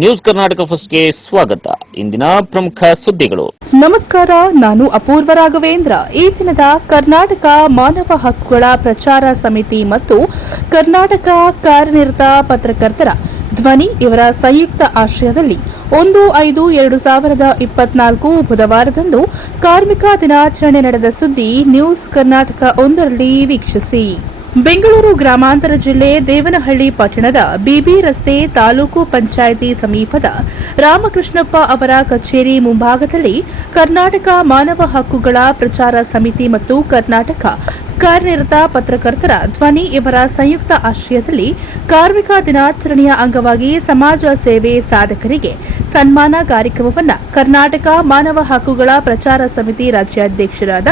News Karnataka ಫಸ್ಟ್ಗೆ ಸ್ವಾಗತ. ಇಂದಿನ ಪ್ರಮುಖ ಸುದ್ದಿಗಳು. ನಮಸ್ಕಾರ, ನಾನು ಅಪೂರ್ವ ರಾಘವೇಂದ್ರ. ಈ ದಿನದ ಕರ್ನಾಟಕ ಮಾನವ ಹಕ್ಕುಗಳ ಪ್ರಚಾರ ಸಮಿತಿ ಮತ್ತು ಕರ್ನಾಟಕ ಕಾರ್ಯನಿರತ ಪತ್ರಕರ್ತರ ಧ್ವನಿ ಇವರ ಸಂಯುಕ್ತ ಆಶ್ರಯದಲ್ಲಿ ಒಂದು ಐದು ಎರಡು ಸಾವಿರದ ಇಪ್ಪತ್ನಾಲ್ಕು ಬುಧವಾರದಂದು ಕಾರ್ಮಿಕ ದಿನಾಚರಣೆ ನಡೆದ ಸುದ್ದಿ ನ್ಯೂಸ್ ಕರ್ನಾಟಕ ಒಂದರಲ್ಲಿ ವೀಕ್ಷಿಸಿ. ಬೆಂಗಳೂರು ಗ್ರಾಮಾಂತರ ಜಿಲ್ಲೆ ದೇವನಹಳ್ಳಿ ಪಟ್ಟಣದ ಬಿಬಿ ರಸ್ತೆ ತಾಲೂಕು ಪಂಚಾಯಿತಿ ಸಮೀಪದ ರಾಮಕೃಷ್ಣಪ್ಪ ಅವರ ಕಚೇರಿ ಮುಂಭಾಗದಲ್ಲಿ ಕರ್ನಾಟಕ ಮಾನವ ಹಕ್ಕುಗಳ ಪ್ರಚಾರ ಸಮಿತಿ ಮತ್ತು ಕರ್ನಾಟಕ ಕಾರ್ಯನಿರತ ಪತ್ರಕರ್ತರ ಧ್ವನಿ ಇವರ ಸಂಯುಕ್ತ ಆಶ್ರಯದಲ್ಲಿ ಕಾರ್ಮಿಕ ದಿನಾಚರಣೆಯ ಅಂಗವಾಗಿ ಸಮಾಜ ಸೇವೆ ಸಾಧಕರಿಗೆ ಸನ್ಮಾನ ಕಾರ್ಯಕ್ರಮವನ್ನು ಕರ್ನಾಟಕ ಮಾನವ ಹಕ್ಕುಗಳ ಪ್ರಚಾರ ಸಮಿತಿ ರಾಜ್ಯಾಧ್ಯಕ್ಷರಾದ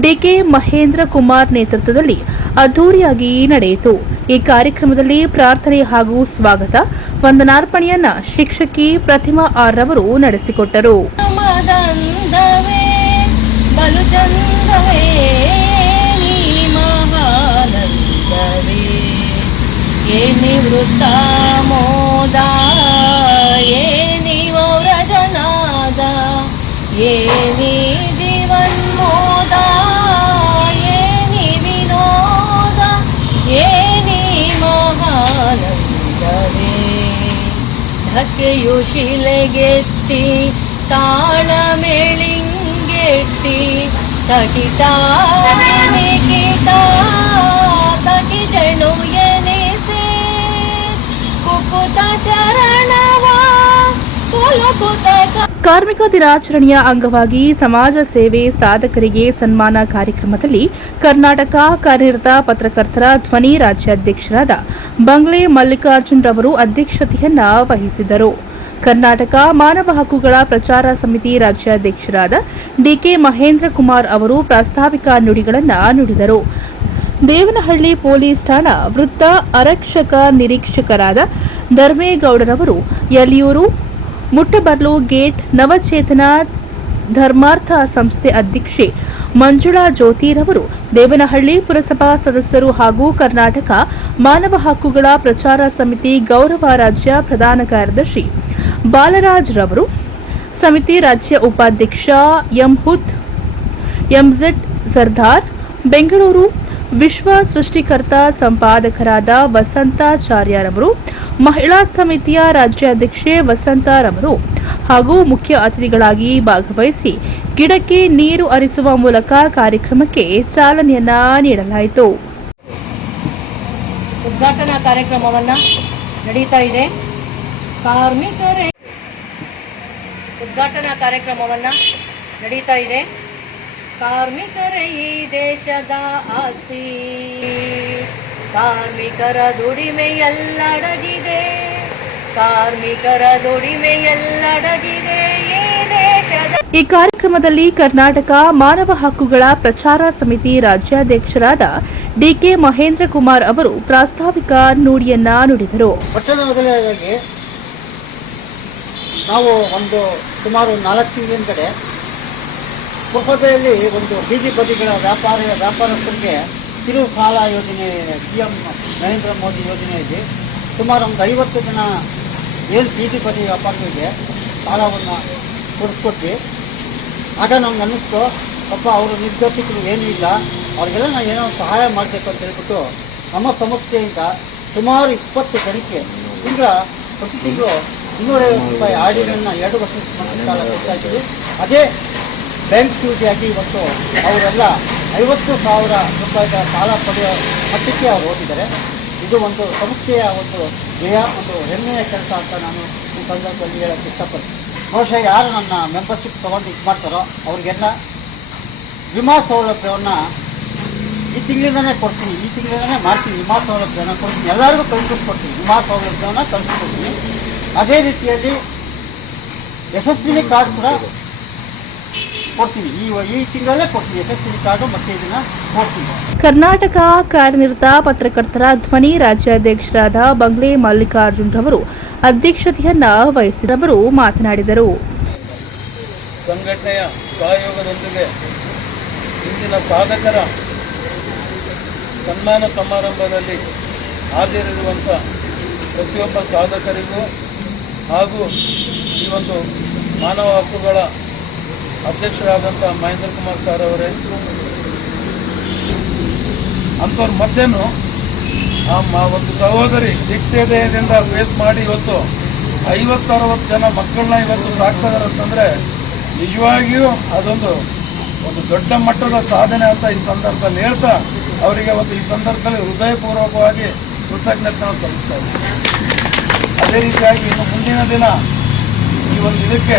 ಡಿಕೆ ಮಹೇಂದ್ರ ಕುಮಾರ್ ನೇತೃತ್ವದಲ್ಲಿ ಅದ್ದೂರಿಯಾಗಿ ನಡೆಯಿತು. ಈ ಕಾರ್ಯಕ್ರಮದಲ್ಲಿ ಪ್ರಾರ್ಥನೆ ಹಾಗೂ ಸ್ವಾಗತ, ವಂದನಾರ್ಪಣೆಯನ್ನ ಶಿಕ್ಷಕಿ ಪ್ರತಿಮಾ ಆರ್ ರವರು ನಡೆಸಿಕೊಟ್ಟರು. ನಿವೃತ್ತ ഭക്തിയുഷിലകെത്തി താളമെളിങ്കെട്ടി തടിതാനികിതാ തടിജണു എനസെ കുക്കുത ചരണവാ കുലുകുത ಕಾರ್ಮಿಕ ದಿನಾಚರಣೆಯ ಅಂಗವಾಗಿ ಸಮಾಜ ಸೇವೆ ಸಾಧಕರಿಗೆ ಸನ್ಮಾನ ಕಾರ್ಯಕ್ರಮದಲ್ಲಿ ಕರ್ನಾಟಕ ಕಾರ್ಯನಿರತ ಪತ್ರಕರ್ತರ ಧ್ವನಿ ರಾಜ್ಯಾಧ್ಯಕ್ಷರಾದ ಬಂಗ್ಲೆ ಮಲ್ಲಿಕಾರ್ಜುನ್ ರವರು ಅಧ್ಯಕ್ಷತೆಯನ್ನ ವಹಿಸಿದರು. ಕರ್ನಾಟಕ ಮಾನವ ಹಕ್ಕುಗಳ ಪ್ರಚಾರ ಸಮಿತಿ ರಾಜ್ಯಾಧ್ಯಕ್ಷರಾದ ಡಿಕೆ ಮಹೇಂದ್ರ ಕುಮಾರ್ ಅವರು ಪ್ರಾಸ್ತಾವಿಕ ನುಡಿಗಳನ್ನು ನುಡಿದರು. ದೇವನಹಳ್ಳಿ ಪೊಲೀಸ್ ಠಾಣಾ ವೃತ್ತ ಆರಕ್ಷಕ ನಿರೀಕ್ಷಕರಾದ ಧರ್ಮೇಗೌಡರವರು, ಯಲಿಯೂರು ಮುಟ್ಟಬರ್ಲು ಗೇಟ್ ನವಚೇತನ ಧರ್ಮಾರ್ಥ ಸಂಸ್ಥೆ ಅಧ್ಯಕ್ಷೆ ಮಂಜುಳಾ ಜ್ಯೋತಿರವರು ದೇವನಹಳ್ಳಿ ಪುರಸಭಾ ಸದಸ್ಯರು ಹಾಗೂ ಕರ್ನಾಟಕ ಮಾನವ ಹಕ್ಕುಗಳ ಪ್ರಚಾರ ಸಮಿತಿ ಗೌರವ ರಾಜ್ಯ ಪ್ರಧಾನ ಕಾರ್ಯದರ್ಶಿ ಬಾಲರಾಜ್ ರವರು, ಸಮಿತಿ ರಾಜ್ಯ ಉಪಾಧ್ಯಕ್ಷ ಎಂಹುತ್ ಎಂಜೆಡ್ ಸರ್ದಾರ್, ಬೆಂಗಳೂರು ವಿಶ್ವ ಸೃಷ್ಟಿಕರ್ತ ಸಂಪಾದಕರಾದ ವಸಂತಾಚಾರ್ಯರವರು ಮಹಿಳಾ ಸಮಿತಿಯ ರಾಜ್ಯಾಧ್ಯಕ್ಷೆ ವಸಂತಾರವರು ಹಾಗೂ ಮುಖ್ಯ ಅತಿಥಿಗಳಾಗಿ ಭಾಗವಹಿಸಿ ಗಿಡಕ್ಕೆ ನೀರು ಹರಿಸುವ ಮೂಲಕ ಕಾರ್ಯಕ್ರಮಕ್ಕೆ ಚಾಲನೆಯನ್ನ ನೀಡಲಾಯಿತು. ಉದ್ಘಾಟನಾ ಕಾರ್ಯಕ್ರಮವನ್ನ ನಡೀತಾ ಇದೆ. ಕಾರ್ಮಿಕರೇ, ಉದ್ಘಾಟನಾ ಕಾರ್ಯಕ್ರಮವನ್ನ ನಡೀತಾ ಇದೆ. ಕಾರ್ಮಿಕರೇ, ಈ ದೇಶದ ಆಸ್ತಿ. ಕಾರ್ಮಿಕರ ದುಡಿಮೆಯಲ್ಲಡಗಿದೆ. ಕಾರ್ಮಿಕರ ದುಡಿಮೆಯಲ್ಲಡಗಿದೆ. ಈ ಕಾರ್ಯಕ್ರಮದಲ್ಲಿ ಕರ್ನಾಟಕ ಮಾನವ ಹಕ್ಕುಗಳ ಪ್ರಚಾರ ಸಮಿತಿ ರಾಜ್ಯಾಧ್ಯಕ್ಷರಾದ ಡಿಕೆ ಮಹೇಂದ್ರ ಕುಮಾರ್ ಅವರು ಪ್ರಾಸ್ತಾವಿಕ ನುಡಿಯನ್ನ ನುಡಿದರು. ಮೊದಲನೇದಾಗಿ ನಾವು ಒಂದು ಸುಮಾರು ನಾಲ್ಕು ತಿಂಗಳಿಂದಲೇ ಪುರಸಭೆಯಲ್ಲಿ ಒಂದು ಬೀದಿ ಬದಿಗಳ ವ್ಯಾಪಾರ ವ್ಯಾಪಾರಸ್ಥರಿಗೆ ಕಿರು ಸಾಲ ಯೋಜನೆ ಪಿ ಎಂ ನರೇಂದ್ರ ಮೋದಿ ಯೋಜನೆಯಲ್ಲಿ ಸುಮಾರು ಒಂದು ಐವತ್ತು ಜನ ಏನು ಬೀದಿ ಬದಿ ವ್ಯಾಪಾರಿಗಳಿಗೆ ಸಾಲವನ್ನು ಕೊಡಿಸ್ಕೊಟ್ವಿ ಆಗ ನಮ್ಗೆ ಅನ್ನಿಸ್ತು, ಪಾಪ ಅವರು ನಿರ್ದೇಶಕರು ಏನೂ ಇಲ್ಲ, ಅವ್ರಿಗೆಲ್ಲ ನಾವು ಏನೋ ಸಹಾಯ ಮಾಡಬೇಕು ಅಂತ ಹೇಳ್ಬಿಟ್ಟು ನಮ್ಮ ಸಂಸ್ಥೆಯಿಂದ ಸುಮಾರು ಇಪ್ಪತ್ತು ಜನಕ್ಕೆ ತಿಂಗಳ ಪ್ರತಿ ತಿಂಗಳು ಇನ್ನೂರೈವತ್ತು ರೂಪಾಯಿ ಆಡಿಗಳನ್ನು ಎರಡು ವರ್ಷ ಅದೇ ಬ್ಯಾಂಕ್ ಡ್ಯೂಟಿಯಾಗಿ ಇವತ್ತು ಅವರೆಲ್ಲ ಐವತ್ತು ಸಾವಿರ ರೂಪಾಯಿಗಳ ಸಾಲ ಪಡೆಯೋ ಮಟ್ಟಕ್ಕೆ ಅವರು ಹೋಗಿದ್ದಾರೆ. ಇದು ಒಂದು ಸಂಸ್ಥೆಯ ಒಂದು ಜಯ ಒಂದು ಹೆಮ್ಮೆಯ ಕೆಲಸ ಅಂತ ನಾನು ಈ ಸಂದರ್ಭದಲ್ಲಿ ಹೇಳಕ್ಕೆ ಇಷ್ಟಪಡ್ತೀನಿ. ಬಹುಶಃ ಯಾರು ನನ್ನ ಮೆಂಬರ್ಶಿಪ್ ತೊಗೊಂಡು ಇದು ಮಾಡ್ತಾರೋ ಅವ್ರಿಗೆಲ್ಲ ವಿಮಾ ಸೌಲಭ್ಯವನ್ನು ಈ ತಿಂಗಳಿಂದನೇ ಕೊಡ್ತೀನಿ, ಈ ತಿಂಗಳಿಂದನೇ ಮಾಡ್ತೀನಿ, ವಿಮಾ ಸೌಲಭ್ಯನ ಕೊಡ್ತೀನಿ, ಎಲ್ಲರಿಗೂ ಕಳಿಸ್ಕೊಡ್ತೀನಿ ವಿಮಾ ಸೌಲಭ್ಯವನ್ನು ಕಳಿಸ್ಕೊಡ್ತೀನಿ ಅದೇ ರೀತಿಯಲ್ಲಿ ಯಶಸ್ವಿನಿ ಕಾರ್ಡ್ ಕೂಡ ಈ ಈ ತಿಂಗಳಲ್ಲೇ ಕೊಡ್ತೀನಿ ಯಶಸ್ವಿನಿ ಕಾರ್ಡು ಮತ್ತೆ ಇದನ್ನ ಕೊಡ್ತೀನಿ ಕರ್ನಾಟಕ ಕಾರ್ಯನಿರತ ಪತ್ರಕರ್ತರ ಧ್ವನಿ ರಾಜ್ಯಾಧ್ಯಕ್ಷರಾದ ಬಂಗ್ಲೆ ಮಲ್ಲಿಕಾರ್ಜುನ್ ರವರು ಅಧ್ಯಕ್ಷತೆಯನ್ನ ವಹಿಸಿದವರು ಮಾತನಾಡಿದರು. ಸಂಘಟನೆಯ ಸಹಯೋಗದೊಂದಿಗೆ ಇಂದಿನ ಸಾಧಕರ ಸನ್ಮಾನ ಸಮಾರಂಭದಲ್ಲಿ ಹಾಜರಿರುವಂಥ ಪ್ರತಿಯೊಬ್ಬ ಸಾಧಕರಿಗೂ ಹಾಗೂ ಈ ಒಂದು ಮಾನವ ಹಕ್ಕುಗಳ ಅಧ್ಯಕ್ಷರಾದಂಥ ಮಹೇಂದ್ರ ಕುಮಾರ್ ಸರ್ ಅವರೇ. ಅಂಥವ್ರ ಮಧ್ಯೆನೂ ಆ ಒಂದು ಸಹೋದರಿ ದಿಗ್ದೇಹದಿಂದ ಫೇಸ್ ಮಾಡಿ ಇವತ್ತು ಐವತ್ತು ಅರವತ್ತು ಜನ ಮಕ್ಕಳನ್ನ ಇವತ್ತು ಸಾಕ್ತಾ ಅಂತಂದರೆ ನಿಜವಾಗಿಯೂ ಅದೊಂದು ಒಂದು ದೊಡ್ಡ ಮಟ್ಟದ ಸಾಧನೆ ಅಂತ ಈ ಸಂದರ್ಭದಲ್ಲಿ ಹೇಳ್ತಾ ಅವರಿಗೆ ಒಂದು ಈ ಸಂದರ್ಭದಲ್ಲಿ ಹೃದಯಪೂರ್ವಕವಾಗಿ ಕೃತಜ್ಞತೆ ಸಲ್ಲಿಸ್ತಾ ಇದ್ದೀವಿ ಅದೇ ರೀತಿಯಾಗಿ ಇನ್ನು ಮುಂದಿನ ದಿನ ಈ ಒಂದು ಇದಕ್ಕೆ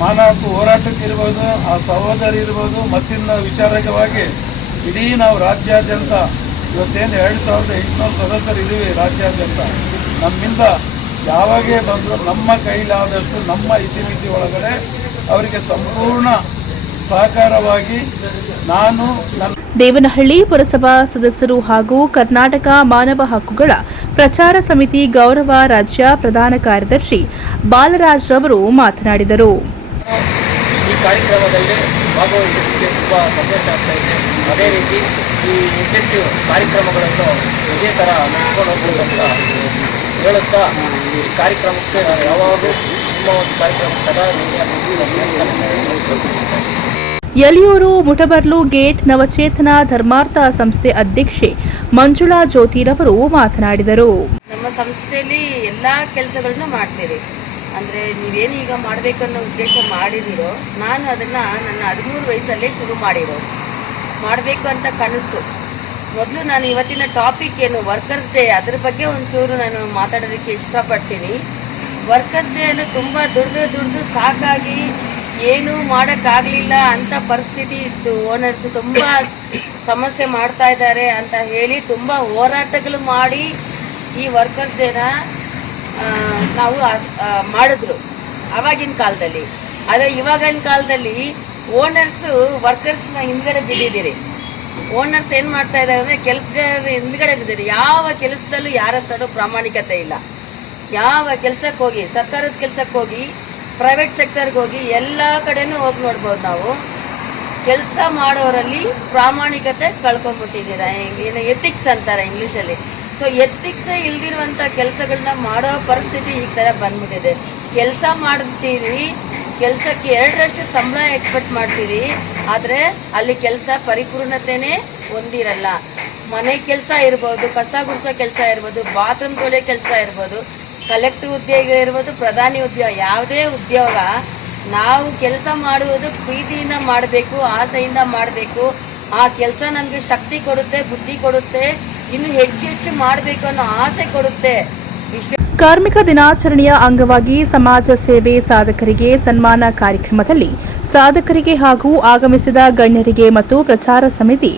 ಮಾನವ ಹೋರಾಟಕ್ಕೆ ಇರ್ಬೋದು, ಆ ಸಹೋದರಿ ಇರ್ಬೋದು, ಮತ್ತಿನ್ನ ವಿಚಾರಕವಾಗಿ ಇಡೀ ನಾವು ರಾಜ್ಯಾದ್ಯಂತ ಇವತ್ತೇನು ಎರಡು ಸಾವಿರದ ಎಂಟುನೂರು ಸದಸ್ಯರು ಇದ್ದೀವಿ ರಾಜ್ಯಾದ್ಯಂತ. ನಮ್ಮಿಂದ ಯಾವಾಗೇ ಬಂದರೂ ನಮ್ಮ ಕೈಲಾದಷ್ಟು ನಮ್ಮ ಇತಿಮಿತಿ ಒಳಗಡೆ ಅವರಿಗೆ ಸಂಪೂರ್ಣ ಸಹಕಾರವಾಗಿ ನಾನು ದೇವನಹಳ್ಳಿ ಪುರಸಭಾ ಸದಸ್ಯರು ಹಾಗೂ ಕರ್ನಾಟಕ ಮಾನವ ಹಕ್ಕುಗಳ ಪ್ರಚಾರ ಸಮಿತಿ ಗೌರವ ರಾಜ್ಯ ಪ್ರಧಾನ ಕಾರ್ಯದರ್ಶಿ ಬಾಲರಾಜ್ ಅವರು ಮಾತನಾಡಿದರು. ಕಾರ್ಯಕ್ರಮದಲ್ಲಿ ಭಾಗವಹಿಸಿದ್ದಕ್ಕೆ ತುಂಬ ಸಂತೋಷ ಆಗ್ತಾ ಇದೆ. ಅದೇ ರೀತಿ ಈ ಹೆಚ್ಚೆಚ್ಚು ಕಾರ್ಯಕ್ರಮಗಳನ್ನು ಇದೇ ಥರ ನಡೆಸ್ಕೊಂಡು ಹೋಗ್ಬೋದು ಅಂತ ಹೇಳುತ್ತಾ ಈ ಕಾರ್ಯಕ್ರಮಕ್ಕೆ ನಾನು ಯಾವಾಗಲೂ ನಿಮ್ಮ ಒಂದು ಕಾರ್ಯಕ್ರಮ ಸದಾ ಯಲಿಯೂರು ಮುಟಬರ್ಲು ಗೇಟ್ ನವಚೇತನ ಧರ್ಮಾರ್ಥ ಸಂಸ್ಥೆ ಅಧ್ಯಕ್ಷೆ ಮಂಜುಳಾ ಜ್ಯೋತಿರವರು ಮಾತನಾಡಿದರು. ನಮ್ಮ ಸಂಸ್ಥೆಯಲ್ಲಿ ಎಲ್ಲ ಕೆಲಸಗಳನ್ನ ಮಾಡ್ತೀರಿ ಅಂದರೆ ನೀವೇನು ಈಗ ಮಾಡಬೇಕು ಅನ್ನೋ ಉದ್ದೇಶ ಮಾಡಿದಿರೋ, ನಾನು ಅದನ್ನು ನನ್ನ ಹದಿಮೂರು ವಯಸ್ಸಲ್ಲೇ ಶುರು ಮಾಡಿರೋ. ಮಾಡಬೇಕು ಅಂತ ಕನಸು. ಮೊದಲು ನಾನು ಇವತ್ತಿನ ಟಾಪಿಕ್ ಏನು ವರ್ಕರ್ಸ್ ಡೇ ಅದ್ರ ಬಗ್ಗೆ ಒಂಚೂರು ನಾನು ಮಾತಾಡೋದಕ್ಕೆ ಇಷ್ಟಪಡ್ತೀನಿ. ವರ್ಕರ್ಸ್ ಡೇ ಅನ್ನು ತುಂಬ ದುಡ್ದು ದುಡ್ದು ಸಾಕಾಗಿ ಏನೂ ಮಾಡೋಕ್ಕಾಗಲಿಲ್ಲ ಅಂತ ಪರಿಸ್ಥಿತಿ ಇತ್ತು. ಓನರ್ಸ್ ತುಂಬ ಸಮಸ್ಯೆ ಮಾಡ್ತಾ ಇದ್ದಾರೆ ಅಂತ ಹೇಳಿ ತುಂಬ ಹೋರಾಟಗಳು ಮಾಡಿ ಈ ವರ್ಕರ್ಸ್ ಡೇನ ನಾವು ಮಾಡಿದ್ರು ಅವಾಗಿನ ಕಾಲದಲ್ಲಿ. ಆದರೆ ಇವಾಗಿನ ಕಾಲದಲ್ಲಿ ಓನರ್ಸು ವರ್ಕರ್ಸ್ನ ಹಿಂದ್ಗಡೆ ಬಿದ್ದಿದ್ದೀರಿ. ಓನರ್ಸ್ ಏನು ಮಾಡ್ತಾ ಇದ್ದಾರೆ ಅಂದರೆ ಕೆಲಸಗಾರ ಹಿಂದ್ಗಡೆ ಬಿದ್ದಿರಿ ಯಾವ ಕೆಲಸದಲ್ಲೂ ಯಾರ ಹತ್ರನೂ ಪ್ರಾಮಾಣಿಕತೆ ಇಲ್ಲ. ಯಾವ ಕೆಲಸಕ್ಕೆ ಹೋಗಿ, ಸರ್ಕಾರದ ಕೆಲಸಕ್ಕೆ ಹೋಗಿ ಪ್ರೈವೇಟ್ ಸೆಕ್ಟರ್ಗೆ ಹೋಗಿ ಎಲ್ಲ ಕಡೆನೂ ಹೋಗಿ ನೋಡ್ಬೋದು ನಾವು. ಕೆಲಸ ಮಾಡೋರಲ್ಲಿ ಪ್ರಾಮಾಣಿಕತೆ ಕಳ್ಕೊಂಡ್ಬಿಟ್ಟಿದ್ದೀರಾ? ಏನು ಎಥಿಕ್ಸ್ ಅಂತಾರೆ ಇಂಗ್ಲೀಷಲ್ಲಿ. ಸೊ ಎಥಿಕ್ಸೇ ಇಲ್ದಿರುವಂಥ ಕೆಲಸಗಳನ್ನ ಮಾಡೋ ಪರಿಸ್ಥಿತಿ ಈ ಥರ ಬಂದ್ಬಿಟ್ಟಿದೆ. ಕೆಲಸ ಮಾಡ್ತೀರಿ, ಕೆಲಸಕ್ಕೆ ಎರಡರಷ್ಟು ಸಂಬಳ ಎಕ್ಸ್ಪೆಕ್ಟ್ ಮಾಡ್ತೀರಿ, ಆದರೆ ಅಲ್ಲಿ ಕೆಲಸ ಪರಿಪೂರ್ಣತೆನೇ ಹೊಂದಿರಲ್ಲ. ಮನೆ ಕೆಲಸ ಇರ್ಬೋದು, ಕಸ ಗುಡಿಸೋ ಕೆಲಸ ಇರ್ಬೋದು, ಬಾತ್ರೂಮ್ ತೊಳೆ ಕೆಲಸ ಇರ್ಬೋದು ಕಲೆಕ್ಟಿವ್ ಉದ್ಯೋಗ ಇರ್ಬೋದು, ಪ್ರಧಾನಿ ಉದ್ಯೋಗ ಯಾವುದೇ ಉದ್ಯೋಗ ನಾವು ಕೆಲಸ ಮಾಡುವುದು ಪ್ರೀತಿಯಿಂದ ಮಾಡಬೇಕು, ಆಸೆಯಿಂದ ಮಾಡಬೇಕು. ಆ ಕೆಲಸ ನಮಗೆ ಶಕ್ತಿ ಕೊಡುತ್ತೆ, ಬುದ್ಧಿ ಕೊಡುತ್ತೆ, ಇನ್ನು ಹೆಚ್ಚು ಹೆಚ್ಚು ಮಾಡಬೇಕು ಅನ್ನೋ ಆಸೆ ಕೊಡುತ್ತೆ. ಕಾರ್ಮಿಕ ದಿನಾಚರಣೆಯ ಅಂಗವಾಗಿ ಸಮಾಜ ಸೇವೆ ಸಾಧಕರಿಗೆ ಸನ್ಮಾನ ಕಾರ್ಯಕ್ರಮದಲ್ಲಿ ಸಾಧಕರಿಗೆ ಹಾಗೂ ಆಗಮಿಸಿದ ಗಣ್ಯರಿಗೆ ಮತ್ತು ಪ್ರಚಾರ ಸಮಿತಿ,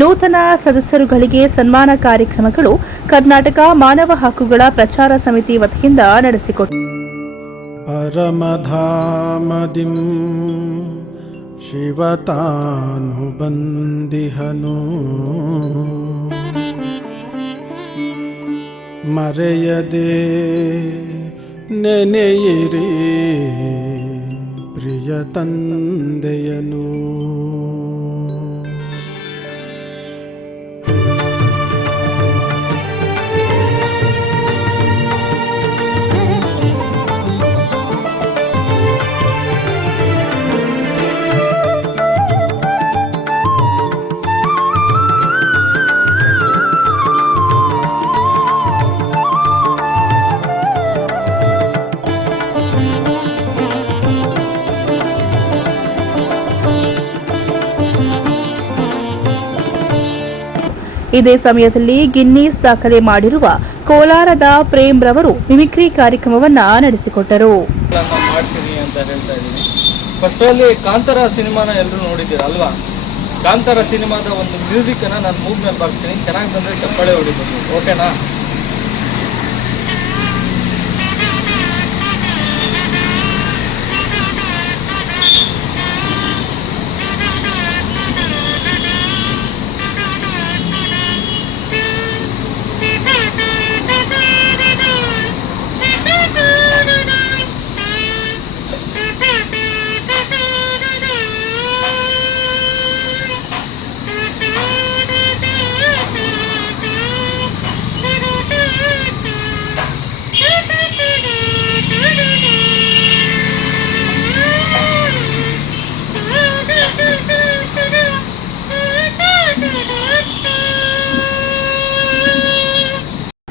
ನೂತನ ಸದಸ್ಯರುಗಳಿಗೆ ಸನ್ಮಾನ ಕಾರ್ಯಕ್ರಮಗಳು ಕರ್ನಾಟಕ ಮಾನವ ಹಕ್ಕುಗಳ ಪ್ರಚಾರ ಸಮಿತಿ ವತಿಯಿಂದ ನಡೆಸಿಕೊಟ್ಟರು परमधामदिं ಶಿವತಾನುಬಂದಿಹನು ಮರೆಯದೆ ನೆನೆಯಿರಿ ಪ್ರಿಯ ತಂದೆಯನು ಇದೇ ಸಮಯದಲ್ಲಿ ಗಿನ್ನೀಸ್ ದಾಖಲೆ ಮಾಡಿರುವ ಕೋಲಾರದ ಪ್ರೇಮ್ ರವರು ಮಿಮಿಕ್ರಿ ಕಾರ್ಯಕ್ರಮವನ್ನ ನಡೆಸಿಕೊಟ್ಟರು. ಕಾಂತಾರ ಸಿನಿಮಾನ ಎಲ್ಲರೂ ನೋಡಿದ್ದೀರ ಅಲ್ವಾ? ಕಾಂತಾರ ಸಿನಿಮಾದ ಒಂದು ಮ್ಯೂಸಿಕ್ ಅನ್ನ ನಾನು ಮೂವ್ನಲ್ಲಿ ಬರ್ತೀನಿ. ಚೆನ್ನಾಗಿ ಬಂದರೆ ಚಪ್ಪಾಳೆ ಹೊಡಿಬೇಕು ಓಕೆನಾ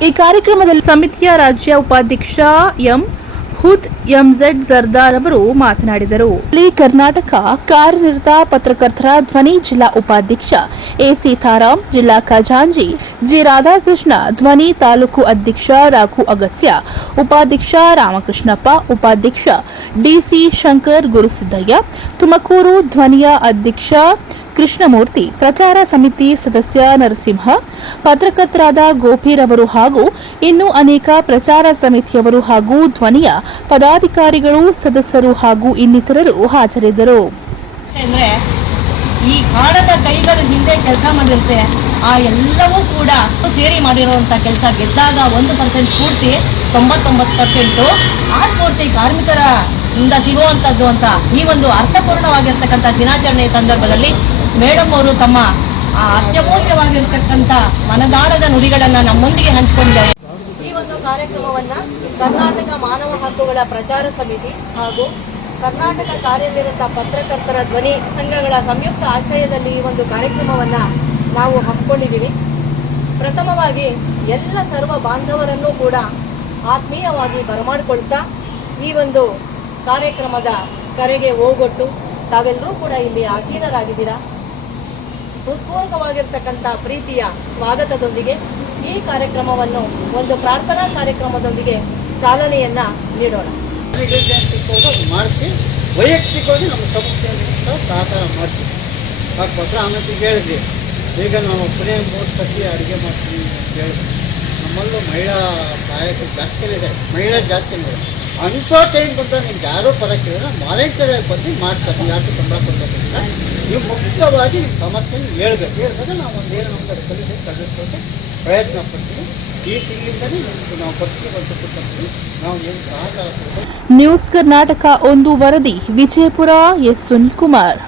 ಈ ಕಾರ್ಯಕ್ರಮದಲ್ಲಿ ಸಮಿತಿಯ ರಾಜ್ಯ ಉಪಾಧ್ಯಕ್ಷ ಎಂ ಹುದ್ ಎಂಜೆಡ್ ಜರ್ದಾರ್ ಅವರು ಮಾತನಾಡಿದರು. ಇಲ್ಲಿ ಕರ್ನಾಟಕ ಕಾರ್ಯನಿರತ ಪತ್ರಕರ್ತರ ಧ್ವನಿ ಜಿಲ್ಲಾ ಉಪಾಧ್ಯಕ್ಷ ಎ ಸೀತಾರಾಮ್ ಜಿಲ್ಲಾ ಖಜಾಂಜಿ ಜಿ ರಾಧಾಕೃಷ್ಣ, ಧ್ವನಿ ತಾಲೂಕು ಅಧ್ಯಕ್ಷ ರಾಘು ಅಗತ್ಯ ಉಪಾಧ್ಯಕ್ಷ ರಾಮಕೃಷ್ಣಪ್ಪ, ಉಪಾಧ್ಯಕ್ಷ ಡಿಸಿ ಶಂಕರ್ ಗುರುಸಿದ್ದಯ್ಯ, ತುಮಕೂರು ಧ್ವನಿಯ ಅಧ್ಯಕ್ಷ ಕೃಷ್ಣಮೂರ್ತಿ, ಪ್ರಚಾರ ಸಮಿತಿ ಸದಸ್ಯ ನರಸಿಂಹ, ಪತ್ರಕರ್ತರಾದ ಗೋಪಿರವರು ಹಾಗೂ ಇನ್ನೂ ಅನೇಕ ಪ್ರಚಾರ ಸಮಿತಿಯವರು ಹಾಗೂ ಧ್ವನಿಯ ಪದಾಧಿಕಾರಿಗಳು, ಸದಸ್ಯರು ಹಾಗೂ ಇನ್ನಿತರರು ಹಾಜರಿದ್ದರು. ಈ ಕಾಣದ ಕೈಗಳು ಹಿಂದೆ ಕೆಲಸ ಮಾಡಿರುತ್ತೆ, ಆ ಎಲ್ಲವೂ ಕೂಡ ಸೇರಿ ಮಾಡಿರುವಂತ ಕೆಲಸ ಗೆದ್ದಾಗ ಒಂದು ಪರ್ಸೆಂಟ್ ಪೂರ್ತಿ ತೊಂಬತ್ತೊಂಬತ್ತು ಪರ್ಸೆಂಟು. ಆ ಸ್ಫೂರ್ತಿ ಕಾರ್ಮಿಕರ ಇಂದ ಸಿಗುವಂಥದ್ದು ಅಂತ ಈ ಒಂದು ಅರ್ಥಪೂರ್ಣವಾಗಿರ್ತಕ್ಕಂಥ ದಿನಾಚರಣೆಯ ಸಂದರ್ಭದಲ್ಲಿ ಮೇಡಮ್ ಅವರು ತಮ್ಮ, ಆ ಮನದಾಳದ ನುಡಿಗಳನ್ನ ನಮ್ಮೊಂದಿಗೆ ಹಂಚಿಕೊಂಡಿದ್ದಾರೆ. ಈ ಒಂದು ಕಾರ್ಯಕ್ರಮವನ್ನ ಕರ್ನಾಟಕ ಮಾನವ ಹಕ್ಕುಗಳ ಪ್ರಚಾರ ಸಮಿತಿ ಹಾಗೂ ಕರ್ನಾಟಕ ಕಾರ್ಯನಿರತ ಪತ್ರಕರ್ತರ ಧ್ವನಿ ಸಂಘಗಳ ಸಂಯುಕ್ತ ಆಶ್ರಯದಲ್ಲಿ ಈ ಒಂದು ಕಾರ್ಯಕ್ರಮವನ್ನ ನಾವು ಹಮ್ಮಿಕೊಂಡಿದ್ದೀವಿ. ಪ್ರಥಮವಾಗಿ ಎಲ್ಲ ಸರ್ವ ಬಾಂಧವರನ್ನೂ ಕೂಡ ಆತ್ಮೀಯವಾಗಿ ಬರಮಾಡಿಕೊಳ್ತಾ ಈ ಒಂದು ಕಾರ್ಯಕ್ರಮದ ಕರೆಗೆ ಹೋಗೊಟ್ಟು ತಾವೆಲ್ಲರೂ ಕೂಡ ಇಲ್ಲಿ ಆಸೀನರಾಗಿದ್ದೀರಾ? ಹೃತ್ಪೂರ್ವಕವಾಗಿರ್ತಕ್ಕಂಥ ಪ್ರೀತಿಯ ಸ್ವಾಗತದೊಂದಿಗೆ ಈ ಕಾರ್ಯಕ್ರಮವನ್ನು, ಒಂದು ಪ್ರಾರ್ಥನಾ ಕಾರ್ಯಕ್ರಮದೊಂದಿಗೆ ಚಾಲನೆಯನ್ನ ನೀಡೋಣ. ವೈಯಕ್ತಿಕವಾಗಿ ನಮ್ಮ ಸಮಸ್ಯೆಯನ್ನು ಸಹಕಾರ ಮಾಡ್ತೀವಿ ಹಾಕ್ಬೋದು ಆಮೇಲೆ ಹೇಳಿದ್ವಿ ಈಗ ನಾವು ಕೊನೆಯ ಮೂರು ಸತಿ ಅಡುಗೆ ಮಾಡ್ತೀವಿ ಅಂತ ಹೇಳಿದ್ವಿ ನಮ್ಮಲ್ಲೂ ಮಹಿಳಾ ಸಹಾಯಕರು ಜಾಸ್ತಿನೇ ಇದೆ ಮಹಿಳಾ ಜಾಸ್ತಿನೇ ಇದೆ ಅಂಥ ಟೈಮ್ ಬಂದಾಗ ನಿಮ್ಗೆ ಯಾರೋ ಪರ ಕೇಳಿದ್ರೆ ವಾಲಂಟಿಯರ್ ಆಗಿ ಬಂದು ಮಾಡ್ತಾರೆ. ಯಾರು ಸಂಬಳ ಕೊಡಬೇಕಂತ ನೀವು ಮುಖ್ಯವಾಗಿ ನಿಮ್ಮ ಸಮಸ್ಯೆನ ಹೇಳ್ಬೇಕು. ಹೇಳಿದಾಗ ನಾವು ಒಂದೇನು ನಮ್ಗೆ ಕಲಿಸಿ ಕಲಿಸೋಕೆ ಪ್ರಯತ್ನ ಪಡ್ತೀವಿ. ಈ ತಿಂಗಳಿಂದಲೇ ನಿಮ್ಗೆ ನಾವು ಬರ್ತೀವಿ ಅಂತ ಕೊಡ್ತೀವಿ ನಾವು ಏನು ಸಹಕಾರ ನ್ಯೂಸ್ ಕರ್ನಾಟಕ ಒಂದು ವರದಿ, ವಿಜಯಪುರ ಎಸ್ ಸುನಿಲ್ ಕುಮಾರ್